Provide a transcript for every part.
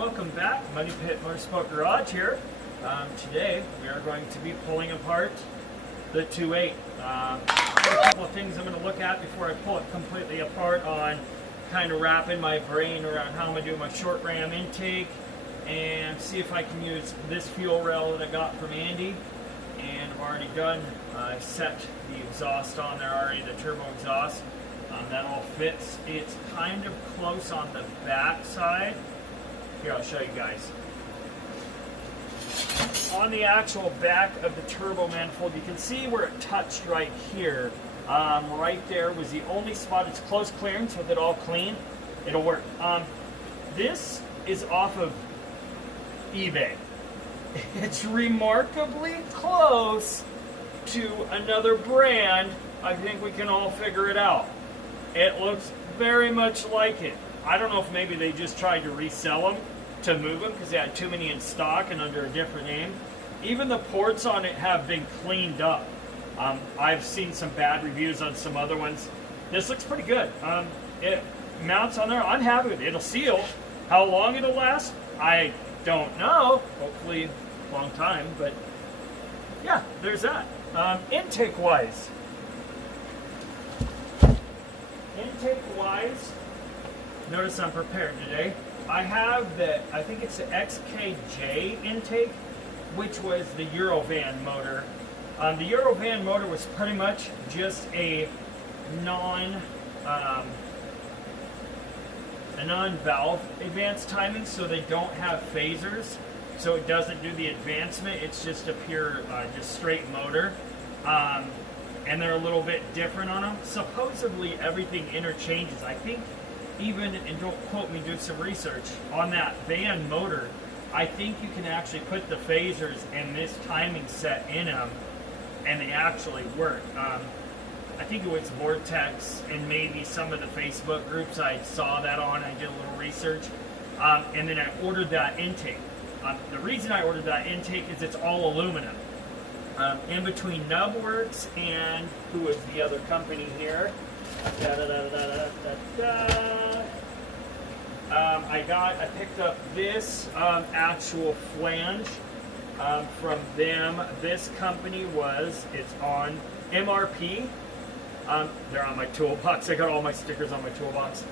welcome back. Money Pit Motorsport Garage here. Today we are going to be pulling apart the 2.8. I have a couple of things I'm going to look at before I pull it completely apart on kind of wrapping my brain around how I'm going to do my short ram intake and see if I can use this fuel rail that I got from Andy. And I've already done, I set the exhaust on there already, the turbo exhaust. That all fits. It's kind of close on the back side. Here, I'll show you guys. On the actual back of the turbo manifold, you can see where it touched right here. Right there was the only spot. It's close clearance with it all clean. It'll work. This is off of eBay. It's remarkably close to another brand. I think we can all figure it out. It looks very much like it. I don't know if maybe they just tried to resell them to move them because they had too many in stock and under a different name. Even the ports on it have been cleaned up. I've seen some bad reviews on some other ones. This looks pretty good. It mounts on there. I'm happy with it. It'll seal. How long it'll last, I don't know. Hopefully a long time, but yeah, there's that. Intake-wise, notice I'm prepared today. I have the, I think it's the XKJ intake, which was the Eurovan motor. The Eurovan motor was pretty much just a non-valve advanced timing, so they don't have phasers, so it doesn't do the advancement. It's just a pure, just straight motor. And they're a little bit different on them. Supposedly everything interchanges. I think even, and don't quote me, do some research, on that van motor, I think you can actually put the phasers and this timing set in them, and they actually work. I think it was Vortex and maybe some of the Facebook groups I saw that on. I did a little research. And then I ordered that intake. The reason I ordered that intake is it's all aluminum. In between Nubworks and who was the other company here? I picked up this actual flange from them. This company it's on MRP. They're on my toolbox. I got all my stickers on my toolbox.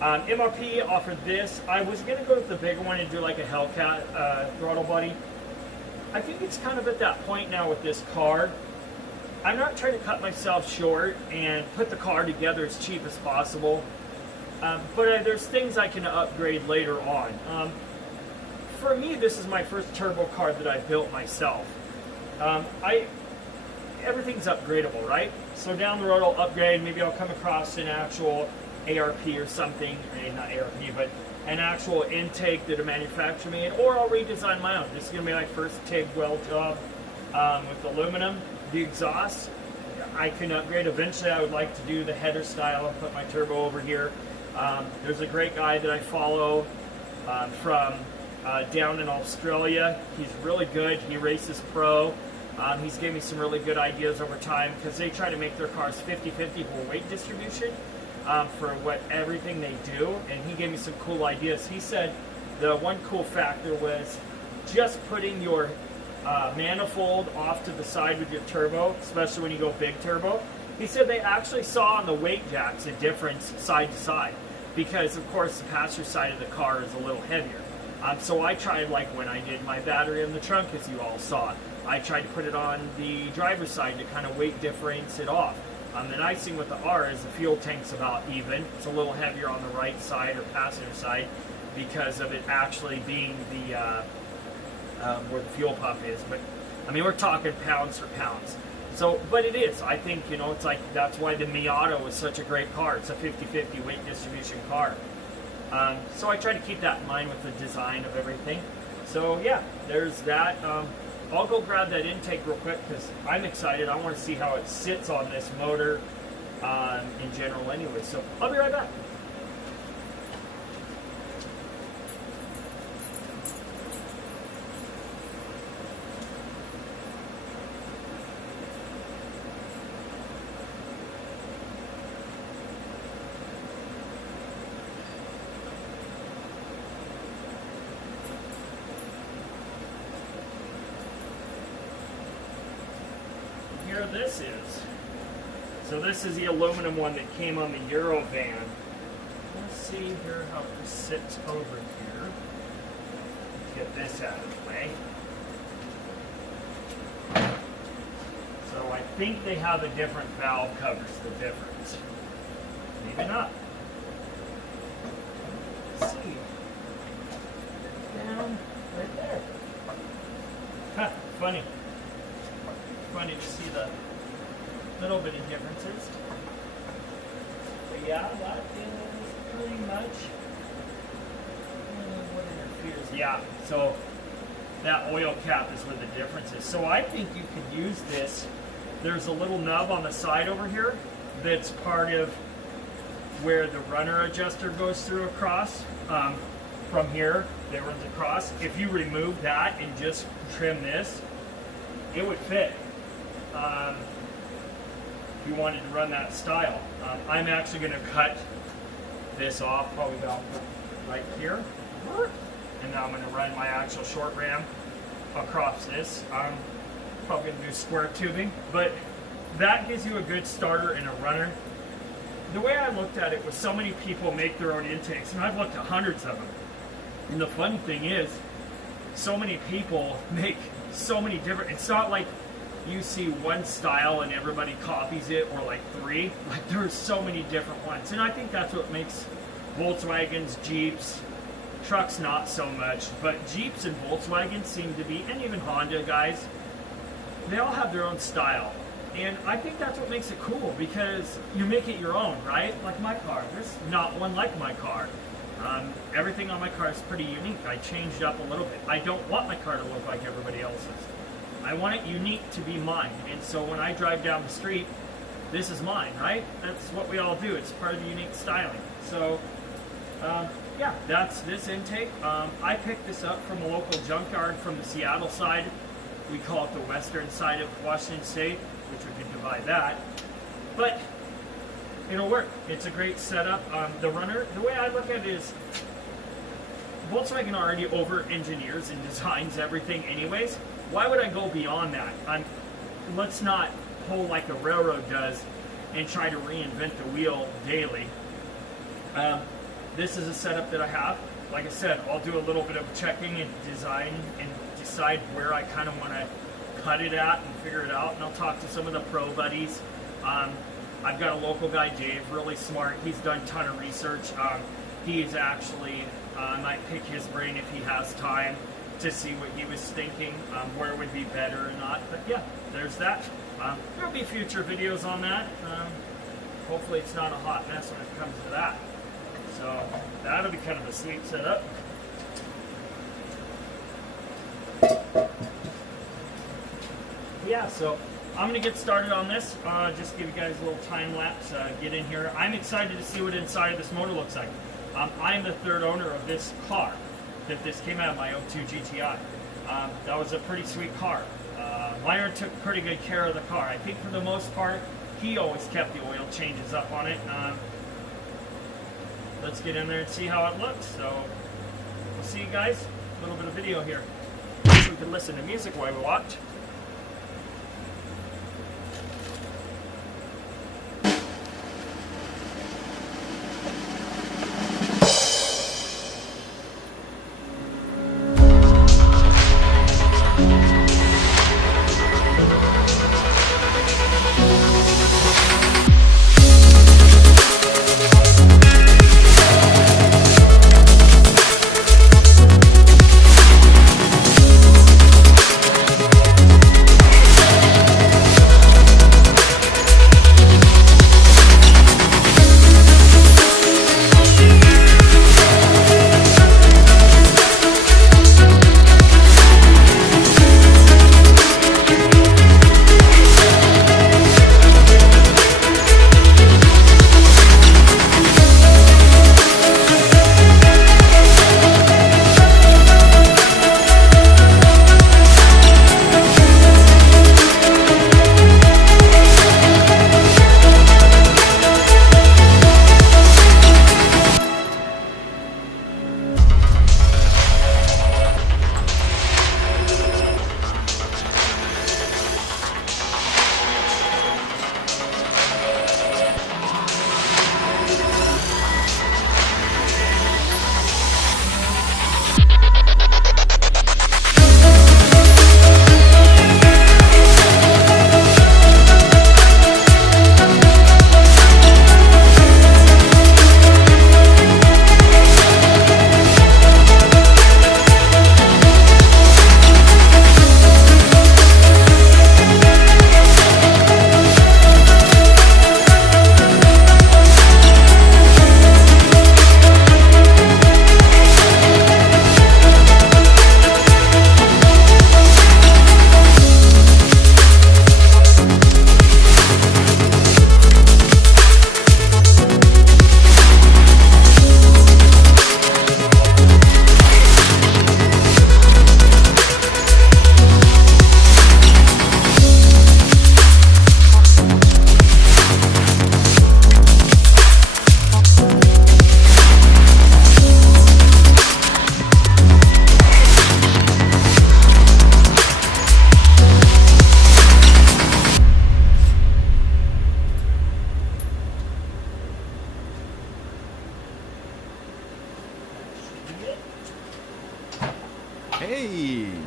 MRP offered this. I was going to go with the bigger one and do like a Hellcat throttle body. I think it's kind of at that point now with this car. I'm not trying to cut myself short and put the car together as cheap as possible. But there's things I can upgrade later on. For me, this is my first turbo car that I built myself. Everything's upgradable, right? So down the road I'll upgrade. Maybe I'll come across an actual ARP or something. Not ARP, but an actual intake that a manufacturer made, or I'll redesign my own. This is going to be my first TIG weld job with aluminum. The exhaust, I can upgrade. Eventually I would like to do the header style and put my turbo over here. There's a great guy that I follow from down in Australia. He's really good. He races pro. He's gave me some really good ideas over time because they try to make their cars 50-50 for weight distribution. For everything they do, and he gave me some cool ideas. He said the one cool factor was just putting your manifold off to the side with your turbo, especially when you go big turbo. He said they actually saw on the weight jacks a difference side to side because, of course, the passenger side of the car is a little heavier. So I tried, like when I did my battery in the trunk, as you all saw, I tried to put it on the driver's side to kind of weight difference it off. The nice thing with the R is the fuel tank's about even. It's a little heavier on the right side or passenger side because of it actually being the where the fuel pump is. But I mean, we're talking pounds for pounds. So, but it is. I think, you know, it's like that's why the Miata was such a great car. It's a 50-50 weight distribution car. So I try to keep that in mind with the design of everything. So yeah, there's that. I'll go grab that intake real quick because I'm excited. I want to see how it sits on this motor in general anyway. So I'll be right back. this is. So this is the aluminum one that came on the Eurovan. Let's see here how this sits over here. Get this out of the way. So I think they have a different valve covers the difference. Maybe not. Let's see. Down right there. Huh, funny. Funny to see the little bitty differences. But yeah, that is pretty much what interferes. Yeah, so that oil cap is where the difference is. So I think you could use this. There's a little nub on the side over here that's part of where the runner adjuster goes through across. From here, that runs across. If you remove that and just trim this, it would fit. If you wanted to run that style. I'm actually going to cut this off probably about right here. And now I'm going to run my actual short ram across this. I'm probably going to do square tubing, but that gives you a good starter and a runner. The way I looked at it was so many people make their own intakes, and I've looked at hundreds of them. And the funny thing is, so many people make so many different, it's not like you see one style and everybody copies it, or like three. Like there's so many different ones. And I think that's what makes Volkswagens, Jeeps, trucks not so much, but Jeeps and Volkswagens seem to be, and even Honda guys, they all have their own style. And I think that's what makes it cool, because you make it your own, right? Like my car, there's not one like my car. Everything on my car is pretty unique. I changed up a little bit. I don't want my car to look like everybody else's. I want it unique to be mine. And so when I drive down the street, this is mine, right? That's what we all do. It's part of the unique styling. So, yeah, that's this intake. I picked this up from a local junkyard from the Seattle side. We call it the western side of Washington State, which we could divide that. But it'll work. It's a great setup. The runner, the way I look at it is, Volkswagen already over-engineers and designs everything anyways. Why would I go beyond that? Let's not pull like a railroad does and try to reinvent the wheel daily. This is a setup that I have. Like I said, I'll do a little bit of checking and design and decide where I kind of want to cut it at and figure it out. And I'll talk to some of the pro buddies. I've got a local guy, Dave, really smart. He's done a ton of research. He's actually, I might pick his brain if he has time to see what he was thinking, where would be better or not. But yeah, there's that. There'll be future videos on that. Hopefully it's not a hot mess when it comes to that. So that'll be kind of a sweet setup. Yeah, so I'm going to get started on this. Just give you guys a little time lapse, get in here. I'm excited to see what inside of this motor looks like. I'm the third owner of this car that this came out of, my 02 GTI. That was a pretty sweet car. Myron took pretty good care of the car. I think for the most part, he always kept the oil changes up on it. Let's get in there and see how it looks. So we'll see you guys. A little bit of video here. So we can listen to music while we watch. Hey.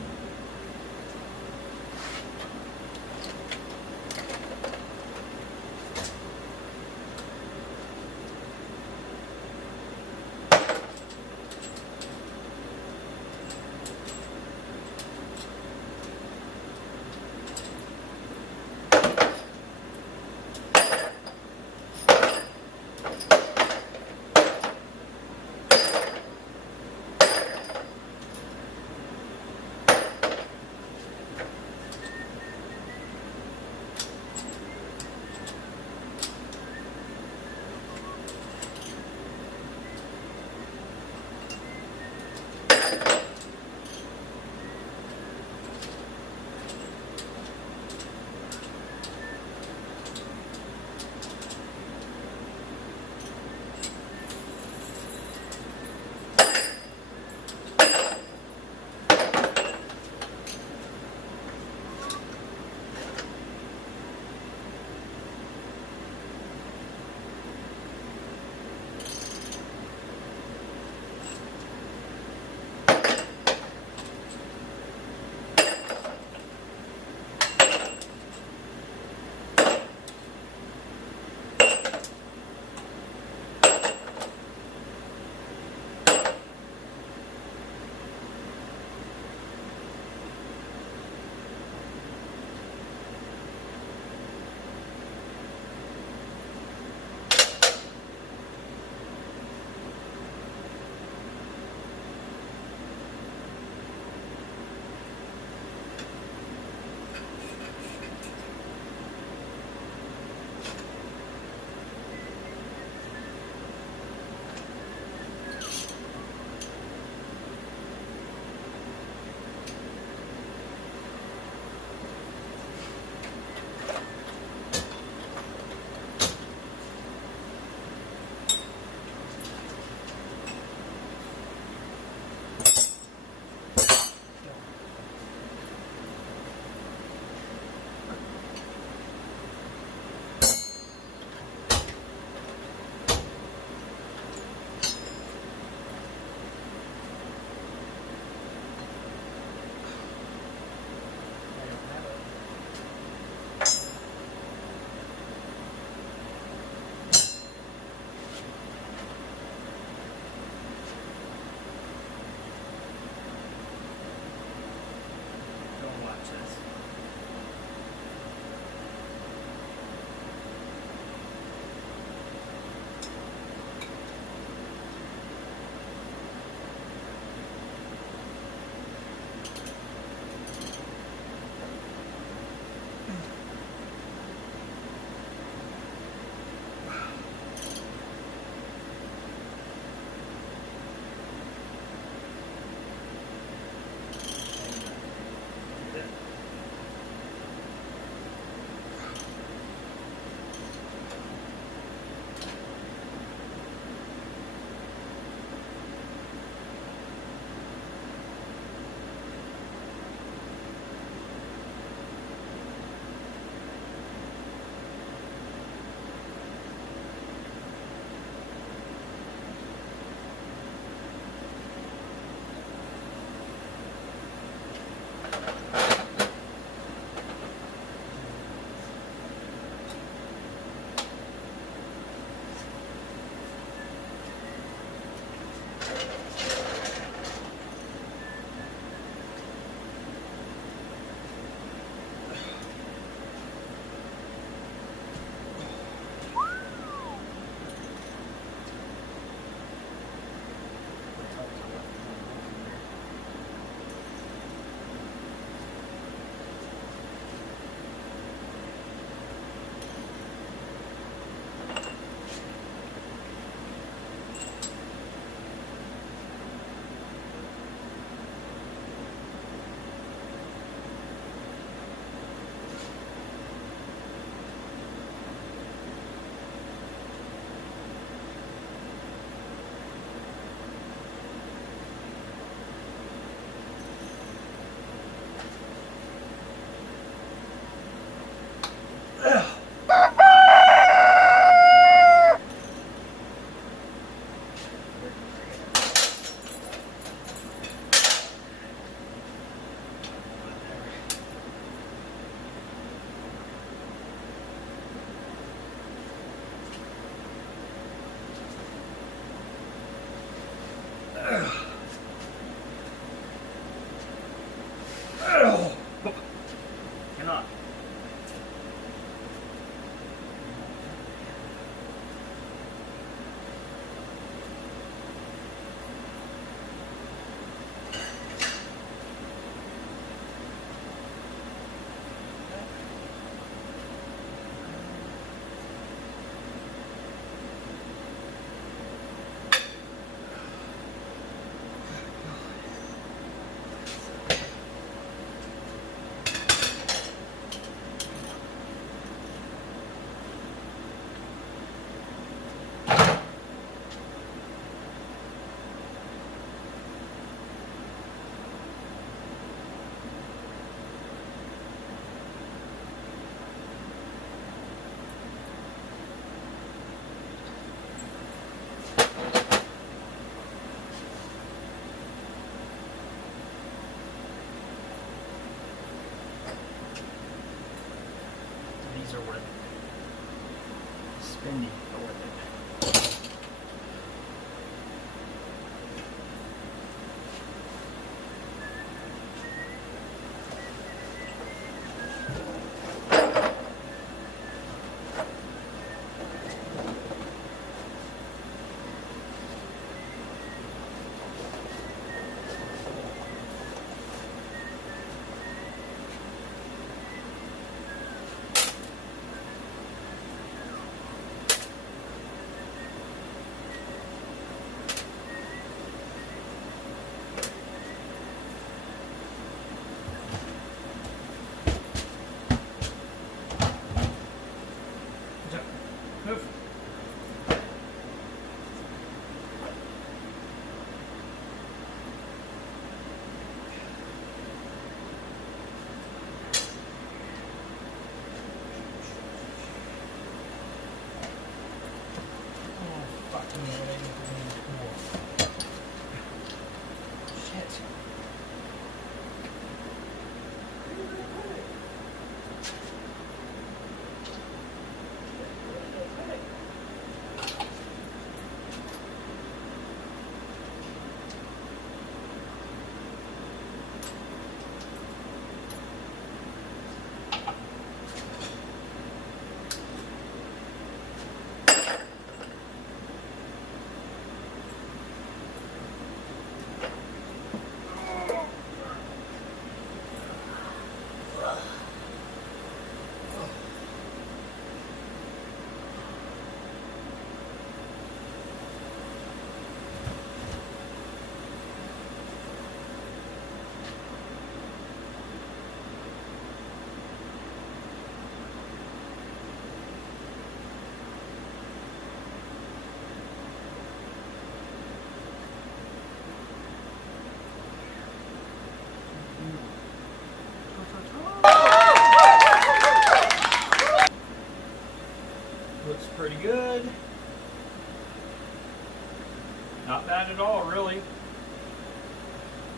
Not bad at all, really.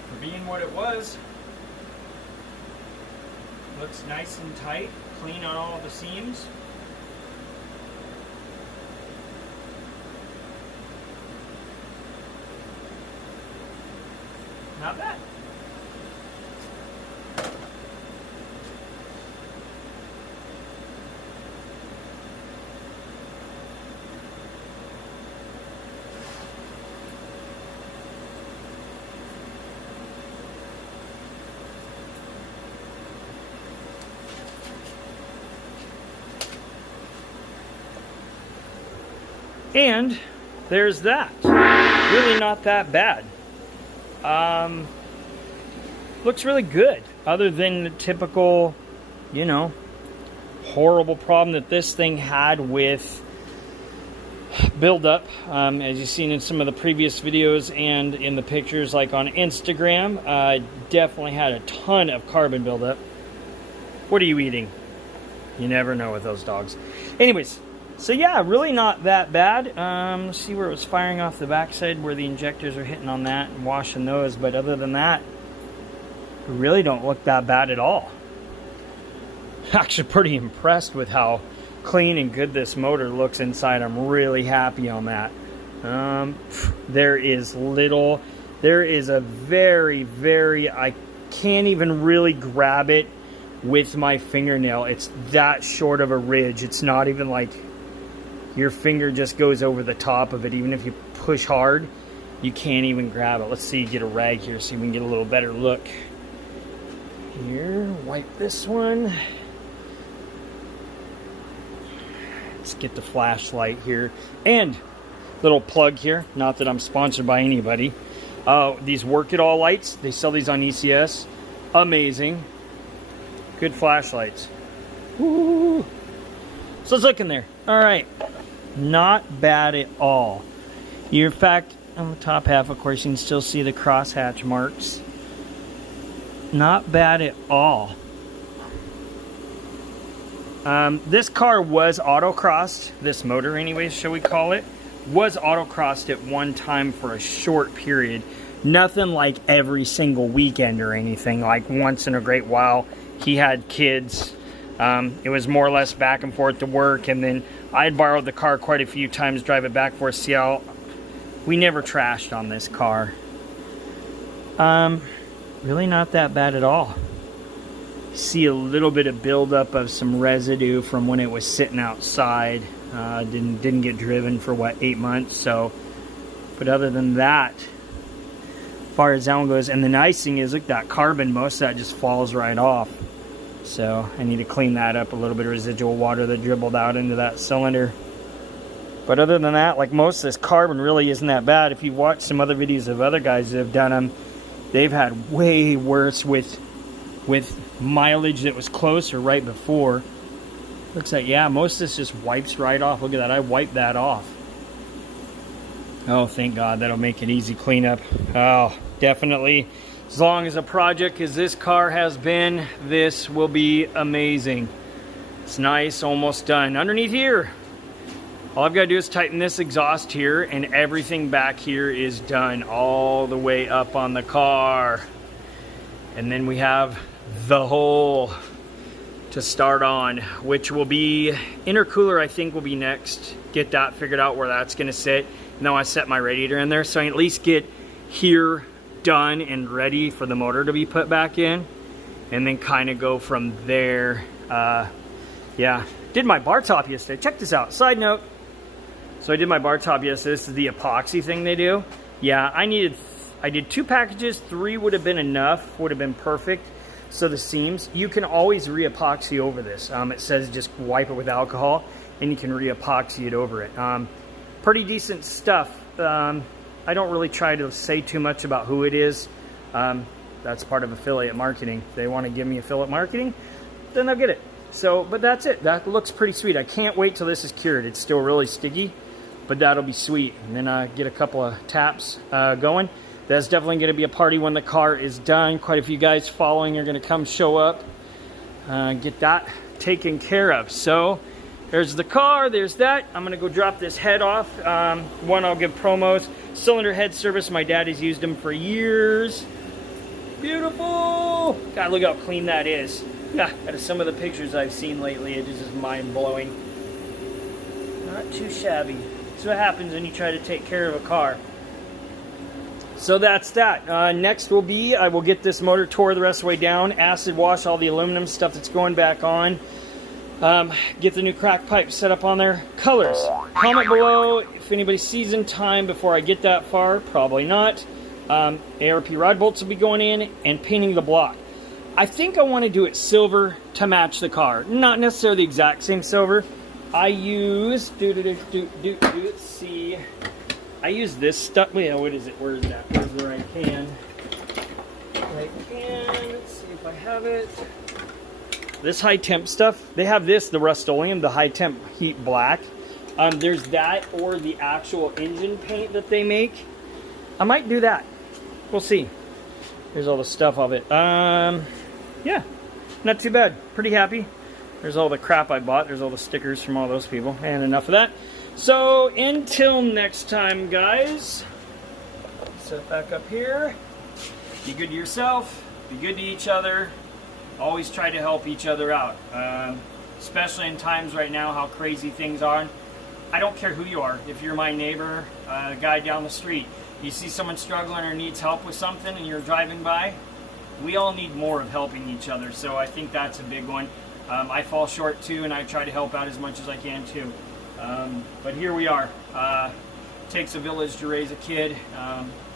For being what it was. Looks nice and tight, clean on all the seams. Not bad. And there's that. Really not that bad. Looks really good. Other than the typical, you know, horrible problem that this thing had with buildup. As you've seen in some of the previous videos and in the pictures like on Instagram, definitely had a ton of carbon buildup. What are you eating? You never know with those dogs. Anyways. So yeah, really not that bad. Let's see where it was firing off the backside, where the injectors are hitting on that and washing those. But other than that, really don't look that bad at all. Actually pretty impressed with how clean and good this motor looks inside. I'm really happy on that. There is a very, I can't even really grab it with my fingernail. It's that short of a ridge. It's not even like your finger just goes over the top of it. Even if you push hard, you can't even grab it. Let's see, get a rag here so we can get a little better look. Here, wipe this one. Let's get the flashlight here. And little plug here, not that I'm sponsored by anybody. These Work It All lights, they sell these on ECS. Amazing. Good flashlights. Woo. So let's look in there. All right. Not bad at all. In fact, on the top half, of course, you can still see the crosshatch marks. Not bad at all. This car was autocrossed. This motor, anyways, shall we call it, was autocrossed at one time for a short period. Nothing like every single weekend or anything. Like once in a great while, he had kids. It was more or less back and forth to work, and then I had borrowed the car quite a few times, drive it back for Seattle. We never trashed on this car. Really not that bad at all. See a little bit of buildup of some residue from when it was sitting outside. Didn't get driven for what, 8 months. So, but other than that, as far as that one goes, and the nice thing is, look, that carbon, most of that just falls right off. So I need to clean that up, a little bit of residual water that dribbled out into that cylinder. But other than that, like, most of this carbon really isn't that bad. If you watch some other videos of other guys that have done them, they've had way worse with mileage that was close or right before. Looks like, yeah, most of this just wipes right off. Look at that, I wiped that off. Oh, thank God, that'll make it easy cleanup. Oh, definitely. As long as a project as this car has been, this will be amazing. It's nice, almost done. Underneath here, all I've got to do is tighten this exhaust here, and everything back here is done all the way up on the car. And then we have the hole to start on, which will be intercooler. I think will be next. Get that figured out where that's going to sit. And then I set my radiator in there, so I can at least get here done and ready for the motor to be put back in, and then kind of go from there. Yeah, did my bar top yesterday. Check this out, side note. So I did my bar top yesterday. This is the epoxy thing they do. Yeah, I did 2 packages. 3 would have been enough, would have been perfect. So the seams, you can always re-epoxy over this. It says just wipe it with alcohol and you can re-epoxy it over it. Pretty decent stuff. I don't really try to say too much about who it is. That's part of affiliate marketing. If they want to give me affiliate marketing, then they'll get it. So, but that's it. That looks pretty sweet. I can't wait till this is cured. It's still really sticky, but that'll be sweet. And then get a couple of taps going. That's definitely going to be a party when the car is done. Quite a few guys following are going to come show up, get that taken care of. So, there's the car, there's that. I'm gonna go drop this head off. One, I'll give promos. Cylinder head service, my dad has used them for years. Beautiful! God, look how clean that is. Yeah, out of some of the pictures I've seen lately, it is just mind-blowing. Not too shabby. That's what happens when you try to take care of a car. So that's that. Next will be, I will get this motor tore the rest of the way down, acid wash all the aluminum stuff that's going back on. Get the new crack pipe set up on there. Colors. Comment below if anybody sees in time before I get that far. Probably not. ARP rod bolts will be going in and painting the block. I think I want to do it silver to match the car. Not necessarily the exact same silver. I use, let's see. I use this stuff. Yeah, what is it? Where is that? Where's the right can? Right can. Let's see if I have it. This high temp stuff. They have this, the Rust-Oleum, the high temp heat black. There's that or the actual engine paint that they make. I might do that. We'll see. There's all the stuff of it. Yeah, not too bad. Pretty happy. There's all the crap I bought. There's all the stickers from all those people. And enough of that. So, until next time, guys. Set back up here. Be good to yourself. Be good to each other. Always try to help each other out. Especially in times right now, how crazy things are. I don't care who you are. If you're my neighbor, a guy down the street, you see someone struggling or needs help with something and you're driving by, we all need more of helping each other. So I think that's a big one. I fall short too, and I try to help out as much as I can too. But here we are. Takes a village to raise a kid.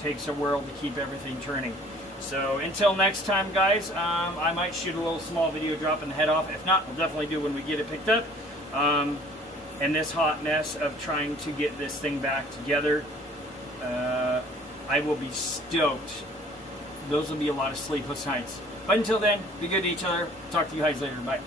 Takes a world to keep everything turning. So until next time, guys, I might shoot a little small video dropping the head off. If not, we'll definitely do when we get it picked up. And this hot mess of trying to get this thing back together, I will be stoked. Those will be a lot of sleepless nights. But until then, be good to each other. Talk to you guys later. Bye.